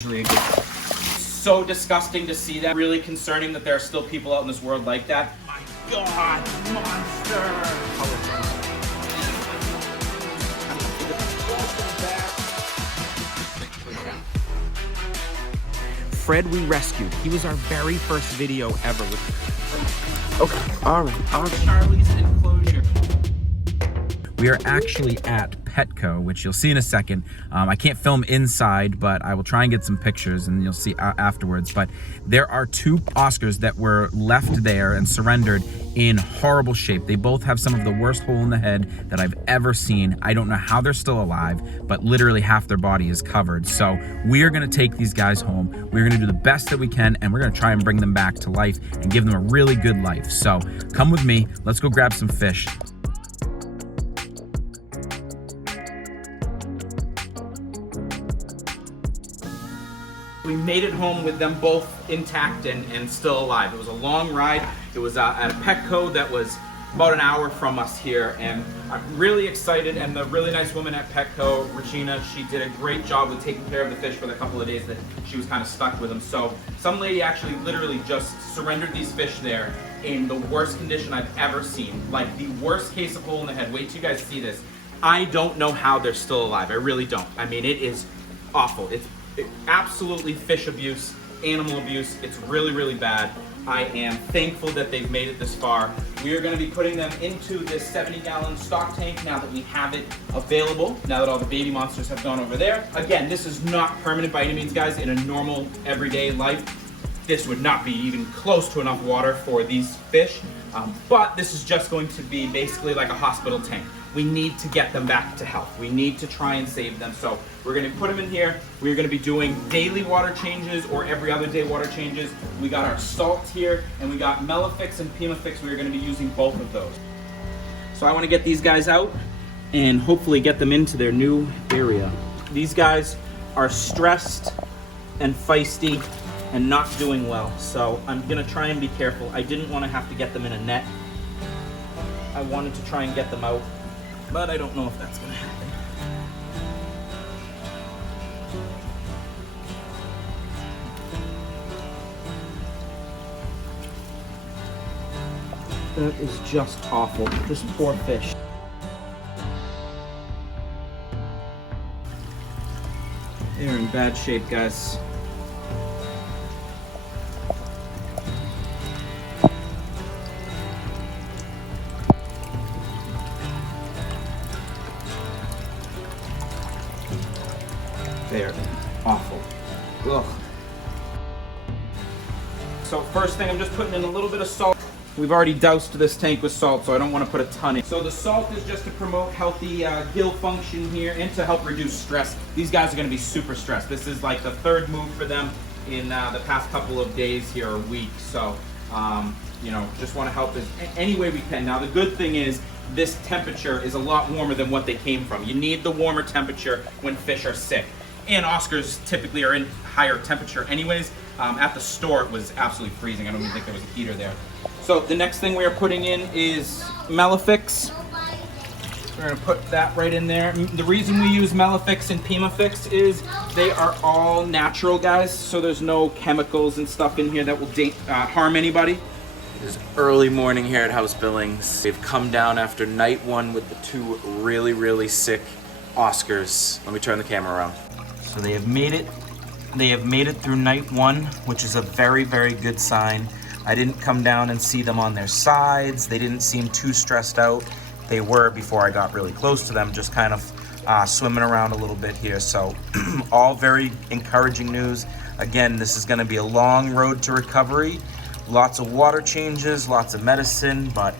So disgusting to see that. Really concerning that there are still people out in this world like that. My God, monster! Fred we rescued. He was our very first video ever. Okay, all right. Charlie's enclosure. We are actually at Petco, which you'll see in a second. I can't film inside, but I will try and get some pictures and you'll see afterwards. But there are two Oscars that were left there and surrendered in horrible shape. They both have some of the worst hole in the head that I've ever seen. I don't know how they're still alive, but literally half their body is covered. So we are gonna take these guys home. We're gonna do the best that we can, and we're gonna try and bring them back to life and give them a really good life. So come with me, let's go grab some fish. We made it home with them both intact and still alive. It was a long ride. It was at a Petco that was about an hour from us here, and I'm really excited. And the really nice woman at Petco, Regina, she did a great job with taking care of the fish for the couple of days that she was kind of stuck with them. So some lady actually literally just surrendered these fish there in the worst condition I've ever seen. Like the worst case of hole in the head. Wait till you guys see this. I don't know how they're still alive. I really don't. I mean, it is awful. It's absolutely fish abuse, animal abuse. It's really, really bad. I am thankful that they've made it this far. We are going to be putting them into this 70-gallon stock tank now that we have it available, now that all the baby monsters have gone over there. Again, this is not permanent by any means, guys. In a normal, everyday life, this would not be even close to enough water for these fish. But this is just going to be basically like a hospital tank. We need to get them back to health. We need to try and save them. So we're gonna put them in here. We're gonna be doing daily water changes or every other day water changes. We got our salt here, and we got Melafix and Pimafix. We're gonna be using both of those. So I wanna get these guys out and hopefully get them into their new area. These guys are stressed and feisty and not doing well. So I'm gonna try and be careful. I didn't wanna have to get them in a net. I wanted to try and get them out, but I don't know if that's gonna happen. That is just awful. This poor fish. They're in bad shape, guys. They're awful. Ugh. So first thing, I'm just putting in a little bit of salt. We've already doused this tank with salt, so I don't want to put a ton in. So the salt is just to promote healthy gill function here and to help reduce stress. These guys are going to be super stressed. This is like the third move for them in the past couple of days here or weeks. So, you know, just want to help as any way we can. Now, the good thing is this temperature is a lot warmer than what they came from. You need the warmer temperature when fish are sick. And Oscars typically are in higher temperature anyways. At the store, it was absolutely freezing. I don't even think there was a heater there. So the next thing we are putting in is Melafix. We're gonna put that right in there. The reason we use Melafix and Pimafix is they are all natural, guys. So there's no chemicals and stuff in here that will harm anybody. It is early morning here at House Billings. They've come down after night one with the two really, really sick Oscars. Let me turn the camera around. So they have made it. They have made it through night one, which is a very, very good sign. I didn't come down and see them on their sides. They didn't seem too stressed out. They were before I got really close to them, just kind of swimming around a little bit here. So all very encouraging news. Again, this is gonna be a long road to recovery. Lots of water changes, lots of medicine, but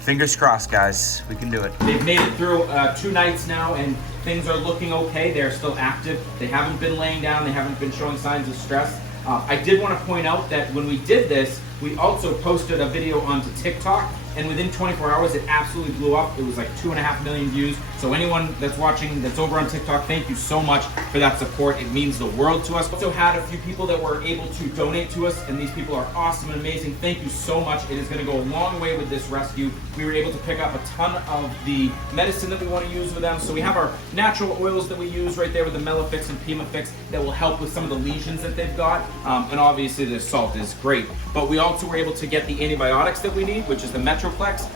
fingers crossed, guys, we can do it. They've made it through 2 nights now, and things are looking okay. They're still active. They haven't been laying down. They haven't been showing signs of stress. I did want to point out that when we did this, we also posted a video onto TikTok, and within 24 hours, it absolutely blew up. It was like 2.5 million views. So anyone that's watching, that's over on TikTok, thank you so much for that support. It means the world to us. Also had a few people that were able to donate to us, and these people are awesome and amazing. Thank you so much. It is gonna go a long way with this rescue. We were able to pick up a ton of the medicine that we want to use with them. So we have our natural oils that we use right there with the Melafix and Pimafix that will help with some of the lesions that they've got. And obviously the salt is great. But we also were able to get the antibiotics that we need, which is the Metroplex.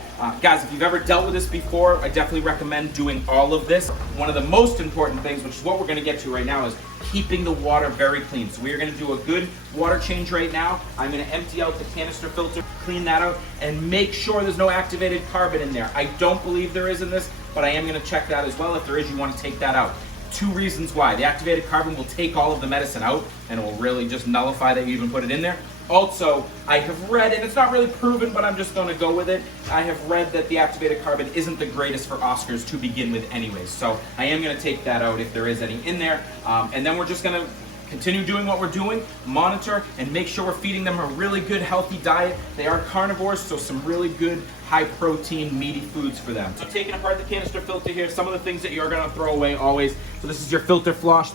Guys, if you've ever dealt with this before, I definitely recommend doing all of this. One of the most important things, which is what we're gonna get to right now, is keeping the water very clean. So we're gonna do a good water change right now. I'm gonna empty out the canister filter, clean that out, and make sure there's no activated carbon in there. I don't believe there is in this, but I am gonna check that as well. If there is, you wanna take that out. 2 reasons why. The activated carbon will take all of the medicine out, and it will really just nullify that you even put it in there. Also, I have read, and it's not really proven, but I'm just going to go with it. I have read that the activated carbon isn't the greatest for Oscars to begin with anyways. So I am going to take that out if there is any in there. And then we're just going to continue doing what we're doing, monitor, and make sure we're feeding them a really good, healthy diet. They are carnivores, so some really good, high-protein, meaty foods for them. So taking apart the canister filter here, some of the things that you're going to throw away always. So this is your filter floss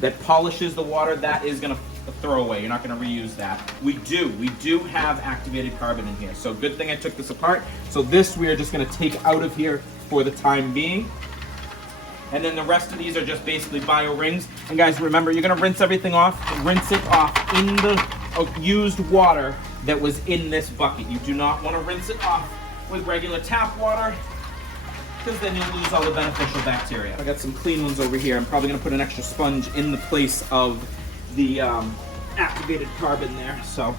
that polishes the water. That is going to throw away. You're not going to reuse that. We do have activated carbon in here. So good thing I took this apart. So this we are just going to take out of here for the time being. And then the rest of these are just basically bio rings. And guys, remember, you're going to rinse everything off. Rinse it off in the used water that was in this bucket. You do not want to rinse it off with regular tap water, because then you'll lose all the beneficial bacteria. I got some clean ones over here. I'm probably going to put an extra sponge in the place of the activated carbon there. So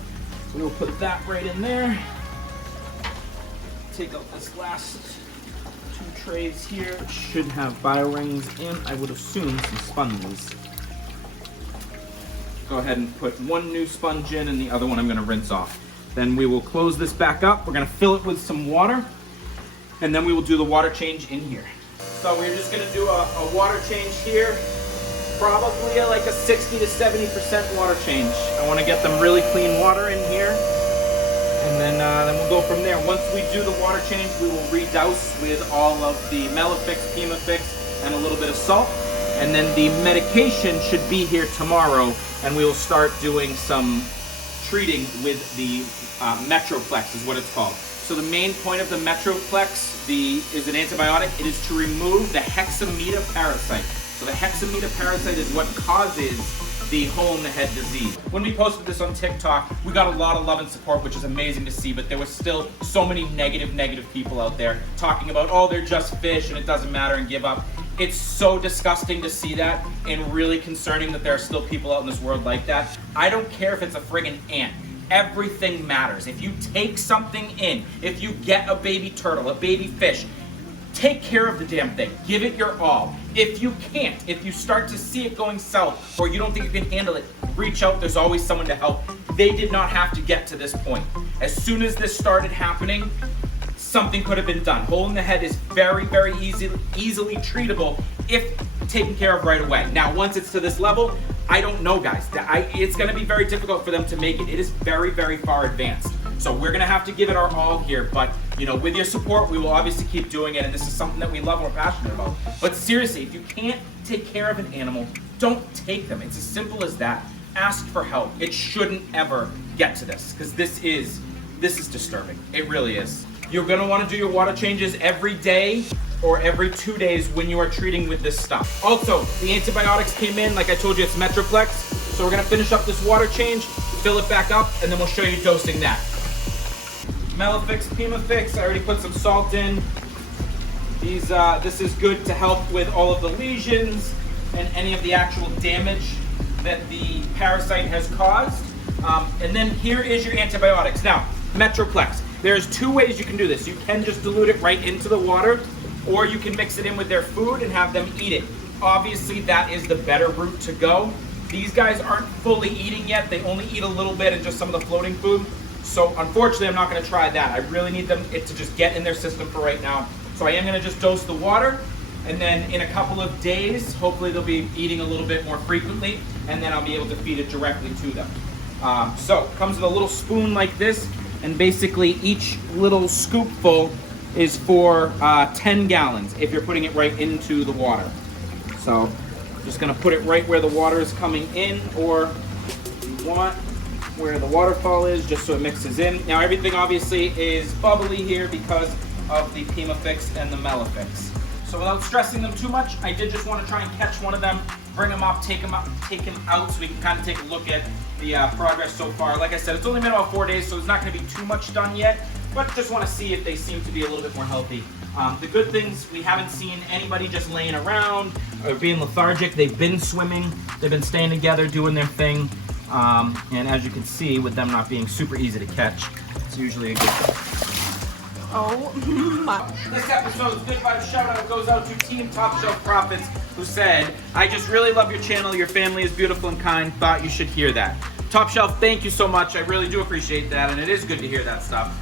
we'll put that right in there. Take out this last 2 trays here. Should have bio rings and I would assume some sponges. Go ahead and put 1 new sponge in, and the other one I'm going to rinse off. Then we will close this back up. We're going to fill it with some water, and then we will do the water change in here. So we're just going to do a water change here. Probably like a 60 to 70% water change. I want to get them really clean water in here, and then we'll go from there. Once we do the water change, we will redouse with all of the Melafix, Pimafix, and a little bit of salt. And then the medication should be here tomorrow, and we will start doing some treating with the Metroplex is what it's called. So the main point of the Metroplex is an antibiotic. It is to remove the hexameta parasite. So the hexameta parasite is what causes the hole in the head disease. When we posted this on TikTok, we got a lot of love and support, which is amazing to see, but there was still so many negative people out there talking about, oh, they're just fish and it doesn't matter, and give up. It's so disgusting to see that, and really concerning that there are still people out in this world like that. I don't care if it's a friggin' ant. Everything matters. If you take something in, if you get a baby turtle, a baby fish, take care of the damn thing. Give it your all. If you can't, if you start to see it going south, or you don't think you can handle it, reach out. There's always someone to help. They did not have to get to this point. As soon as this started happening, something could have been done. Hole in the head is very easily treatable if taken care of right away. Now, once it's to this level, I don't know, guys. It's going to be very difficult for them to make it. It is very far advanced. So we're going to have to give it our all here. But, you know, with your support, we will obviously keep doing it. And this is something that we love and we're passionate about. But seriously, if you can't take care of an animal, don't take them. It's as simple as that. Ask for help. It shouldn't ever get to this, because this is disturbing. It really is. You're going to want to do your water changes every day or every 2 days when you are treating with this stuff. Also, the antibiotics came in. Like I told you, it's Metroplex. So we're going to finish up this water change, fill it back up, and then we'll show you dosing that. Melafix, Pimafix, I already put some salt in. This is good to help with all of the lesions and any of the actual damage that the parasite has caused. And then here is your antibiotics. Now, Metroplex. There's 2 ways you can do this. You can just dilute it right into the water, or you can mix it in with their food and have them eat it. Obviously, that is the better route to go. These guys aren't fully eating yet. They only eat a little bit and just some of the floating food. So unfortunately, I'm not going to try that. I really need it to just get in their system for right now. So I am going to just dose the water, and then in a couple of days, hopefully they'll be eating a little bit more frequently, and then I'll be able to feed it directly to them. So it comes with a little spoon like this, And basically each little scoopful is for 10 gallons if you're putting it right into the water. So just gonna put it right where the water is coming in, or if you want, where the waterfall is, just so it mixes in. Now everything obviously is bubbly here because of the Pimafix and the Melafix. So without stressing them too much, I did just want to try and catch one of them, bring him up, take him out so we can kind of take a look at the progress so far. Like I said, it's only been about 4 days, so it's not going to be too much done yet, but just want to see if they seem to be a little bit more healthy. The good things, we haven't seen anybody just laying around or being lethargic. They've been swimming, they've been staying together, doing their thing, and as you can see, with them not being super easy to catch, it's usually a good thing. Oh my. This episode's Good Vibes shout out goes out to Team Top Shelf Profits, who said, I just really love your channel. Your family is beautiful and kind. Thought you should hear that. Top Shelf, thank you so much. I really do appreciate that, and it is good to hear that stuff.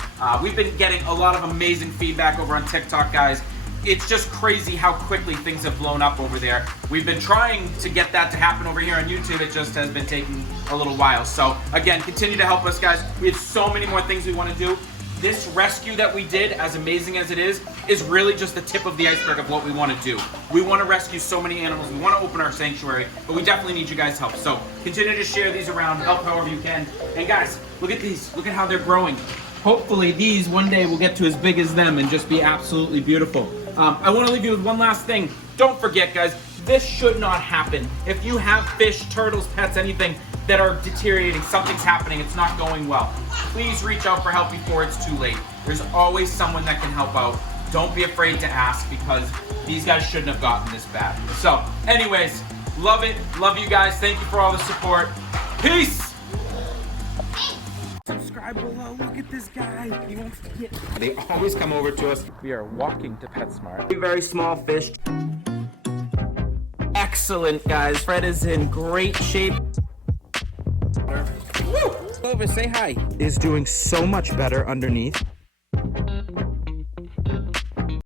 We've been getting a lot of amazing feedback over on TikTok, guys. It's just crazy how quickly things have blown up over there. We've been trying to get that to happen over here on YouTube. It just has been taking a little while. So again, continue to help us, guys. We have so many more things we want to do. This rescue that we did, as amazing as it is really just the tip of the iceberg of what we want to do. We want to rescue so many animals. We want to open our sanctuary, but we definitely need you guys' help. So continue to share these around, help however you can. And guys, look at these. Look at how they're growing. Hopefully these one day will get to as big as them and just be absolutely beautiful. I want to leave you with one last thing. Don't forget, guys, this should not happen. If you have fish, turtles, pets, anything that are deteriorating, something's happening, it's not going well, please reach out for help before it's too late. There's always someone that can help out. Don't be afraid to ask, because these guys shouldn't have gotten this bad. So anyways, love it, love you guys, thank you for all the support. Peace. Subscribe below. Look at this guy. He wants to get. They always come over to us. We are walking to PetSmart. Very small fish. Excellent, guys. Fred is in great shape. Woo! Over, say hi. Is doing so much better underneath.